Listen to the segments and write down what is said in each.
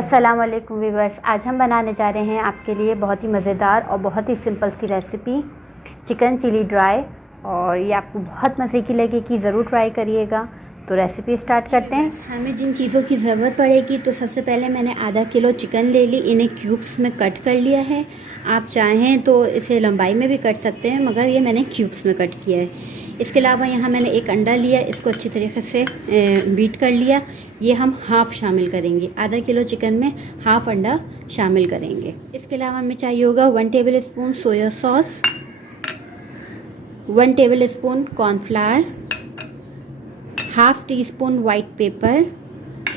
अस्सलाम वालेकुम व्यूवर्स। आज हम बनाने जा रहे हैं आपके लिए बहुत ही मज़ेदार और बहुत ही सिंपल सी रेसिपी चिकन चिली ड्राई, और ये आपको बहुत मज़े की लगेगी। ज़रूर ट्राई करिएगा। तो रेसिपी स्टार्ट करते हैं। हमें जिन चीज़ों की ज़रूरत पड़ेगी, तो सबसे पहले मैंने आधा किलो चिकन ले ली, इन्हें क्यूब्स में कट कर लिया है। आप चाहें तो इसे लंबाई में भी कट सकते हैं, मगर ये मैंने क्यूब्स में कट किया है। इसके अलावा यहाँ मैंने एक अंडा लिया, इसको अच्छी तरीके से बीट कर लिया। ये हम हाफ़ शामिल करेंगे, आधा किलो चिकन में हाफ़ अंडा शामिल करेंगे। इसके अलावा हमें चाहिए होगा 1 table spoon soya sauce, 1 table spoon cornflour, half tea spoon white paper,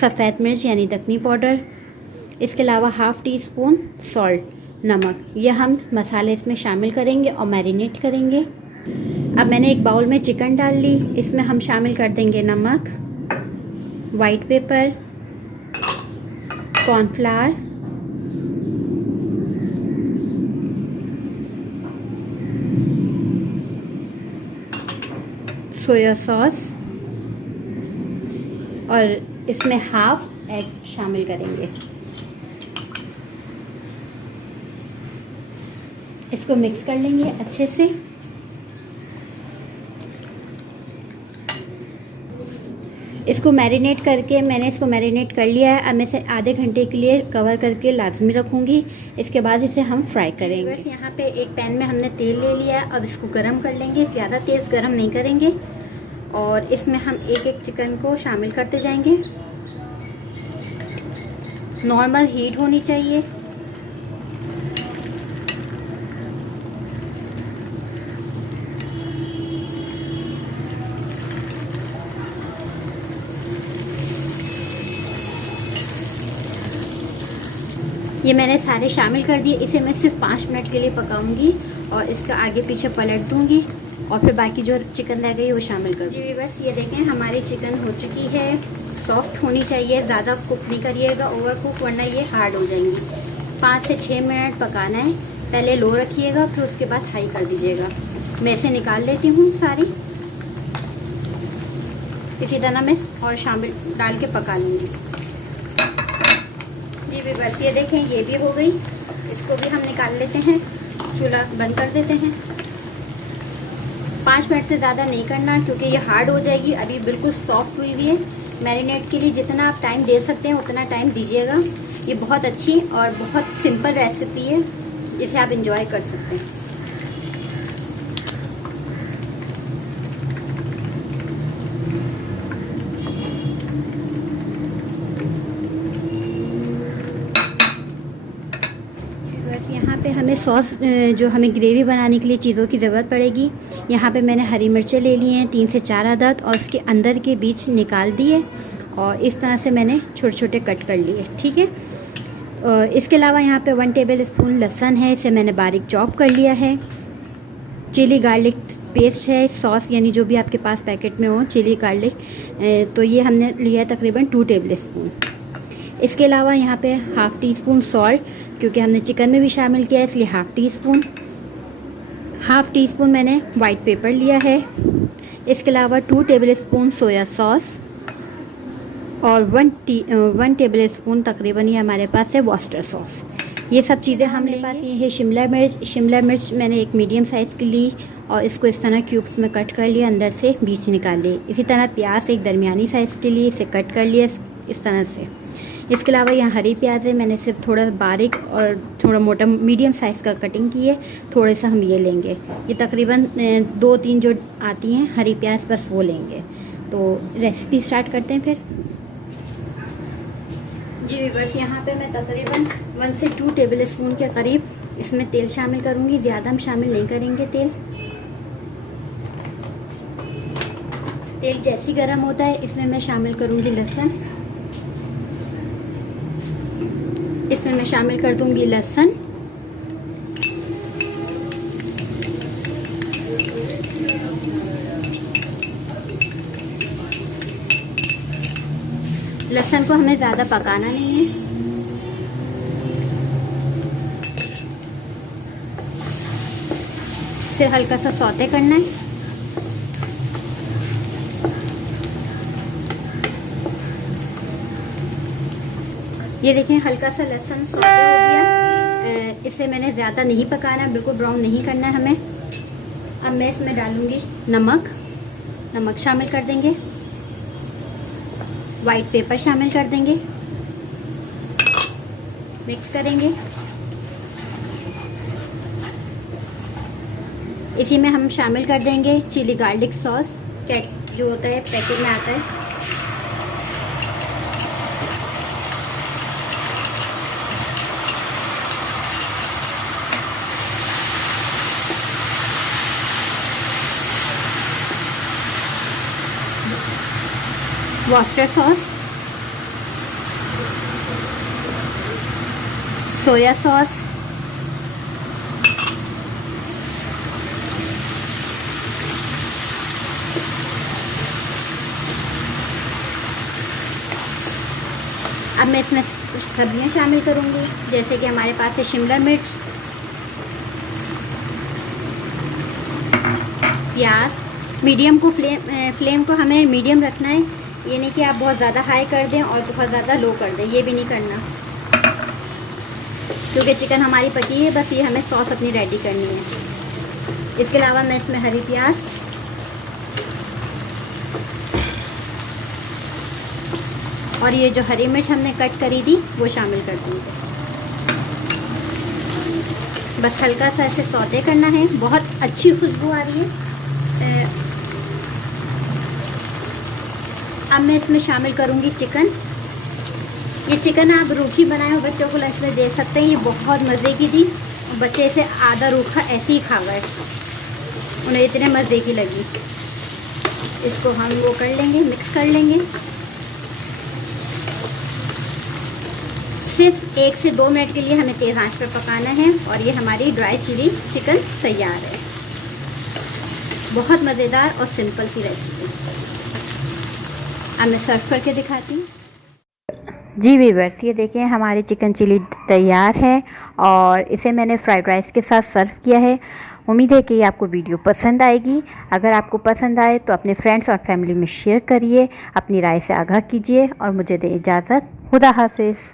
सफ़ेद मिर्च यानी दखनी पाउडर। इसके अलावा हाफ़ टी स्पून सॉल्ट, नमक। यह हम मसाले इसमें शामिल करेंगे और मैरिनेट करेंगे। अब मैंने एक बाउल में चिकन डाल ली, इसमें हम शामिल कर देंगे नमक, white paper, cornflour, soya sauce, और इसमें हाफ एग शामिल करेंगे। इसको मिक्स कर लेंगे अच्छे से। इसको मैरिनेट करके मैंने इसको मैरिनेट कर लिया है। अब मैं इसे आधे घंटे के लिए कवर करके लाजमी रखूँगी। इसके बाद इसे हम फ्राई करेंगे। बस यहाँ पे एक पैन में हमने तेल ले लिया है। अब इसको गरम कर लेंगे, ज़्यादा तेज़ गरम नहीं करेंगे। और इसमें हम एक एक चिकन को शामिल करते जाएंगे। नॉर्मल हीट होनी चाहिए। ये मैंने सारे शामिल कर दिए। इसे मैं सिर्फ 5 मिनट के लिए पकाऊंगी और इसका आगे पीछे पलट दूंगी, और फिर बाकी जो चिकन रह गई वो शामिल कर दूँगी। व्यूअर्स, ये देखें हमारी चिकन हो चुकी है। सॉफ्ट होनी चाहिए, ज़्यादा कुक नहीं करिएगा, ओवर कुक, वरना ये हार्ड हो जाएंगी। 5 से 6 मिनट पकाना है। पहले लो रखिएगा, फिर उसके बाद हाई कर दीजिएगा। मैं इसे निकाल लेती हूँ सारी। इसी तरह मैं और शामिल डाल के पका लूँगी। जी व्यूअर्स, ये देखें ये भी हो गई। इसको भी हम निकाल लेते हैं, चूल्हा बंद कर देते हैं। 5 मिनट से ज़्यादा नहीं करना, क्योंकि ये हार्ड हो जाएगी। अभी बिल्कुल सॉफ्ट हुई हुई है। मैरिनेट के लिए जितना आप टाइम दे सकते हैं उतना टाइम दीजिएगा। ये बहुत अच्छी और बहुत सिंपल रेसिपी है, इसे आप इंजॉय कर सकते हैं। यहाँ पे हमें सॉस, जो हमें ग्रेवी बनाने के लिए चीज़ों की ज़रूरत पड़ेगी। यहाँ पे मैंने हरी मिर्चें ले ली हैं 3 से 4 अदद, और उसके अंदर के बीज निकाल दिए, और इस तरह से मैंने छोटे छोटे कट कर लिए। ठीक है। इसके अलावा यहाँ पे 1 टेबल स्पून लहसुन है, इसे मैंने बारीक चॉप कर लिया है। चिली गार्लिक पेस्ट है, सॉस यानी जो भी आपके पास पैकेट में हो चिली गार्लिक, तो ये हमने लिया है तकरीबन 2 टेबल स्पून। इसके अलावा यहाँ पे हाफ़ टी स्पून सॉल्ट, क्योंकि हमने चिकन में भी शामिल किया है इसलिए हाफ़ टी स्पून मैंने वाइट पेपर लिया है। इसके अलावा 2 टेबल स्पून सोया सॉस, और 1 टेबल स्पून तकरीबन ये हमारे पास है वॉस्टर सॉस। ये सब चीज़ें हमारे पास ये है। शिमला मिर्च मैंने एक मीडियम साइज़ की ली, और इसको इस तरह क्यूब्स में कट कर लिया, अंदर से बीज निकाल लिए। इसी तरह प्याज एक दरमियानी साइज़ के लिए, इसे कट कर लिया इस तरह से। इसके अलावा यहाँ हरी प्याज है, मैंने सिर्फ थोड़ा बारीक और थोड़ा मोटा मीडियम साइज़ का कटिंग की है। थोड़े सा हम ये लेंगे, ये तकरीबन 2-3 जो आती हैं हरी प्याज, बस वो लेंगे। तो रेसिपी स्टार्ट करते हैं फिर। जी व्यूअर्स, यहाँ पे मैं तकरीबन 1 से 2 टेबल स्पून के करीब इसमें तेल शामिल करूँगी। ज़्यादा हम शामिल नहीं करेंगे तेल। तेल जैसे गर्म होता है, इसमें मैं शामिल करूँगी लहसुन। इसमें मैं शामिल कर दूंगी लहसुन, लहसुन को हमें ज़्यादा पकाना नहीं है। फिर हल्का सा सौते करना है। ये देखें हल्का सा लहसुन सौते हो गया। इसे मैंने ज़्यादा नहीं पकाना, बिल्कुल ब्राउन नहीं करना है हमें। अब मैं इसमें डालूँगी नमक शामिल कर देंगे, वाइट पेपर शामिल कर देंगे, मिक्स करेंगे। इसी में हम शामिल कर देंगे चिली गार्लिक सॉस, जो होता है पैकेट में आता है। वॉस्टर सॉस, सोया सॉस, अब मैं इसमें कुछ सब्जियां शामिल करूंगी, जैसे कि हमारे पास है शिमला मिर्च, प्याज। मीडियम को फ्लेम को हमें मीडियम रखना है, ये नहीं कि आप बहुत ज़्यादा हाई कर दें और बहुत ज़्यादा लो कर दें, ये भी नहीं करना, क्योंकि चिकन हमारी पकी है। बस ये हमें सॉस अपनी रेडी करनी है। इसके अलावा मैं इसमें हरी प्याज और ये जो हरी मिर्च हमने कट करी थी वो शामिल कर दूँगी। बस हल्का सा ऐसे सौते करना है, बहुत अच्छी खुशबू आ रही है। अब मैं इसमें शामिल करूँगी चिकन। ये चिकन आप रूखी बनाए हो, बच्चों को लंच में दे सकते हैं। ये बहुत मज़े की थी, बच्चे इसे आधा रूखा ऐसे ही खा गए, उन्हें इतने मज़े की लगी। इसको हम वो कर लेंगे, मिक्स कर लेंगे। सिर्फ 1 से 2 मिनट के लिए हमें तेज़ आंच पर पकाना है और ये हमारी ड्राई चिली चिकन तैयार है। बहुत मज़ेदार और सिंपल सी रेसिपी। अब मैं सर्व करके दिखाती हूँ। जी व्यूअर्स, ये देखें हमारी चिकन चिली तैयार है और इसे मैंने फ्राइड राइस के साथ सर्व किया है। उम्मीद है कि आपको वीडियो पसंद आएगी। अगर आपको पसंद आए तो अपने फ्रेंड्स और फैमिली में शेयर करिए, अपनी राय से आगाह कीजिए और मुझे दें इजाज़त। खुदा हाफिज़।